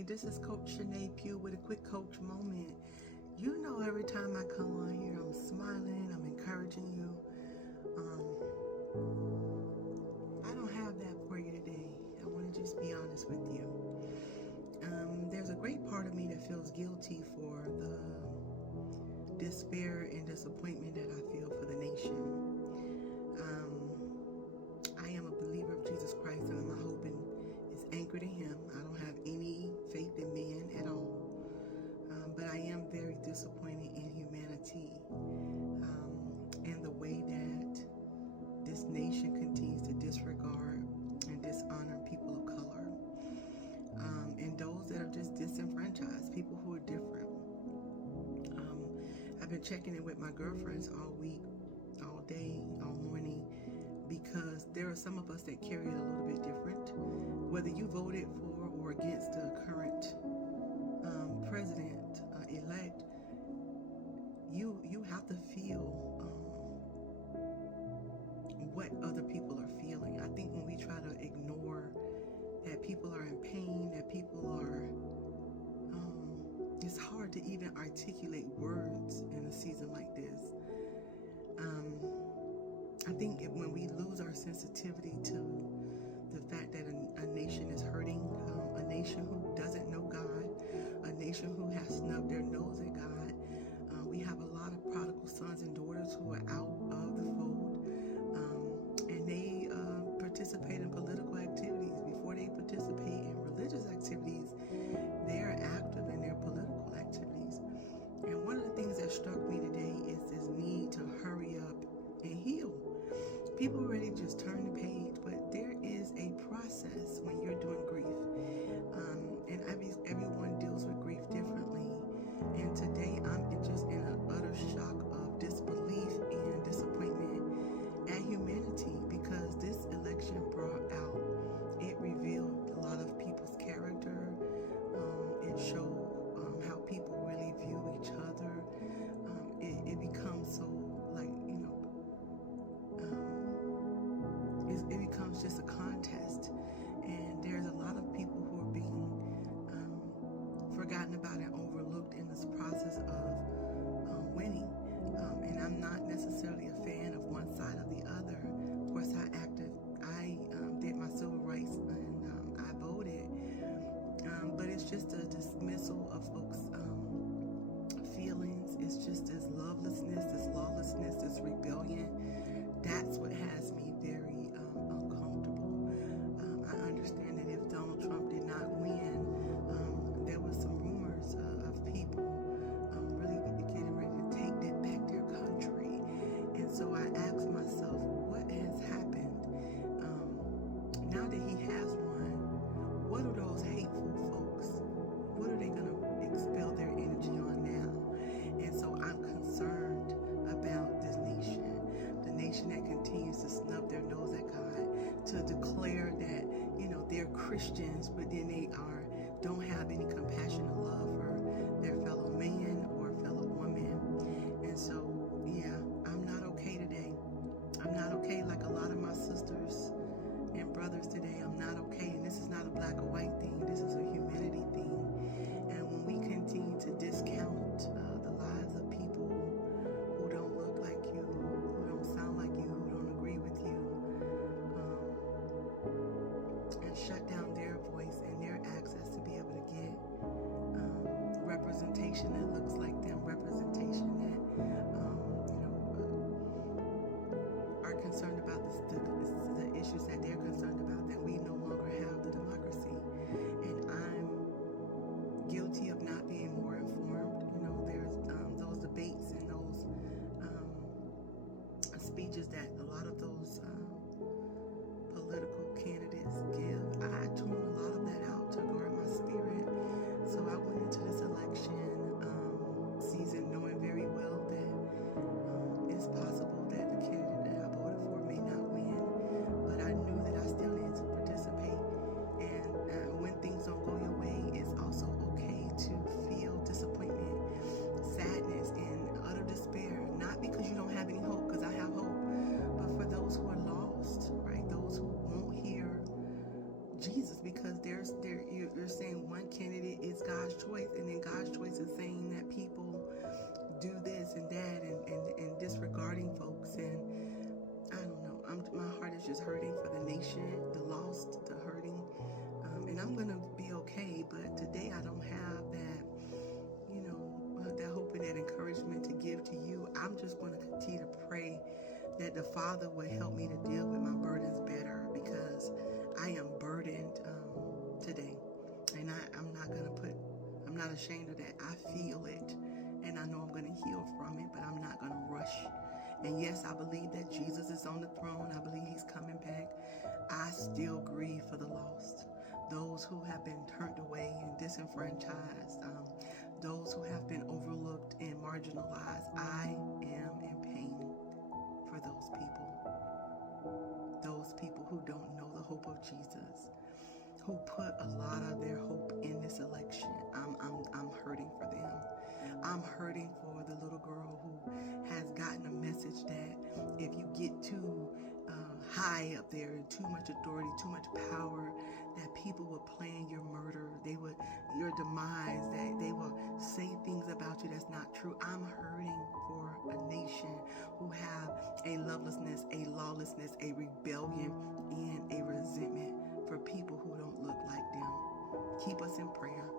Hey, this is Coach Shanae Pugh with a quick coach moment. You know, every time I come on here, I'm smiling, I'm encouraging you. I don't have that for you today. I want to just be honest with you. There's a great part of me that feels guilty for the despair and disappointment that I feel for the nation. I am a believer of Jesus Christ, and my hope is anchored in Him. I don't have any faith in man at all. But I am very disappointed in humanity and the way that this nation continues to disregard and dishonor people of color and those that are just disenfranchised, people who are different. I've been checking in with my girlfriends all week, all day, all morning, because there are some of us that carry it a little bit different. Whether you voted for or against the current president-elect, you have to feel what other people are feeling. I think when we try to ignore that people are in pain, that people are, it's hard to even articulate words in a season like this. I think when we lose our sensitivity to the fact that a nation is hurting, a nation who doesn't know God, a nation who has snubbed their nose at God. We have a lot of prodigal sons and daughters who are out of the fold, and they participate in political activities. Before they participate in religious activities, they are active in their political activities. And one of the things that struck me today is this need to hurry up and heal. People already just turn the page, but there is a process when you're doing grief. And everyone deals with grief differently. And today I'm just in an utter shock of disbelief and disappointment at humanity, because this election brought out, it revealed a lot of people's character and showed how people really view each other. It becomes so it becomes just a contest, and there's a lot of people who are being forgotten about and overlooked in this process of winning. And I'm not necessarily a fan of one side or the other. Of course, I did my civil rights and I voted, but it's just a dismissal of folks' feelings. It's just this lovelessness, this lawlessness, this rebellion. That's what has me very uncomfortable. I understand that if Donald Trump did not win, there was some rumors of people really getting ready to take back their country. And so I asked myself, what has happened? Now that he has won, what are those hateful folks? What are they going to expel their energy on now? And so I'm concerned about this nation. The nation that continues to snub their nose at God, to declare that, they're Christians, but then they don't have any compassion or love for their fellow man or fellow woman. And so, yeah, I'm not okay today. I'm not okay like a lot of my sisters and brothers today. I'm not okay. And this is not a black or white thing. This is a humanity thing. And when we continue to discount the lives of people who don't look like you, who don't sound like you, who don't agree with you, and shut down their voice and their access to be able to get representation that looks like them, representation that are concerned about the issues that they're concerned about, then we no longer have the democracy. And I'm guilty of not being more informed. There's those debates and those speeches that a lot of those political candidates give. I tune a lot of that out to guard my spirit. So I went into this election Father would help me to deal with my burdens better, because I am burdened today. And I'm not ashamed of that. I feel it, and I know I'm going to heal from it, but I'm not going to rush. And yes, I believe that Jesus is on the throne. I believe he's coming back. I still grieve for the lost, those who have been turned away and disenfranchised, those who have been overlooked and marginalized. I am in pain for those people who don't know the hope of Jesus, who put a lot of their hope in this election. I'm hurting for them. I'm hurting for the little girl who has gotten a message that if you get too high up there, too much authority, too much power, that people will plan your murder, your demise, that they will say things about you that's not true. I'm hurting for a nation who have a lovelessness, a lawlessness, a rebellion, and a resentment for people who don't look like them. Keep us in prayer.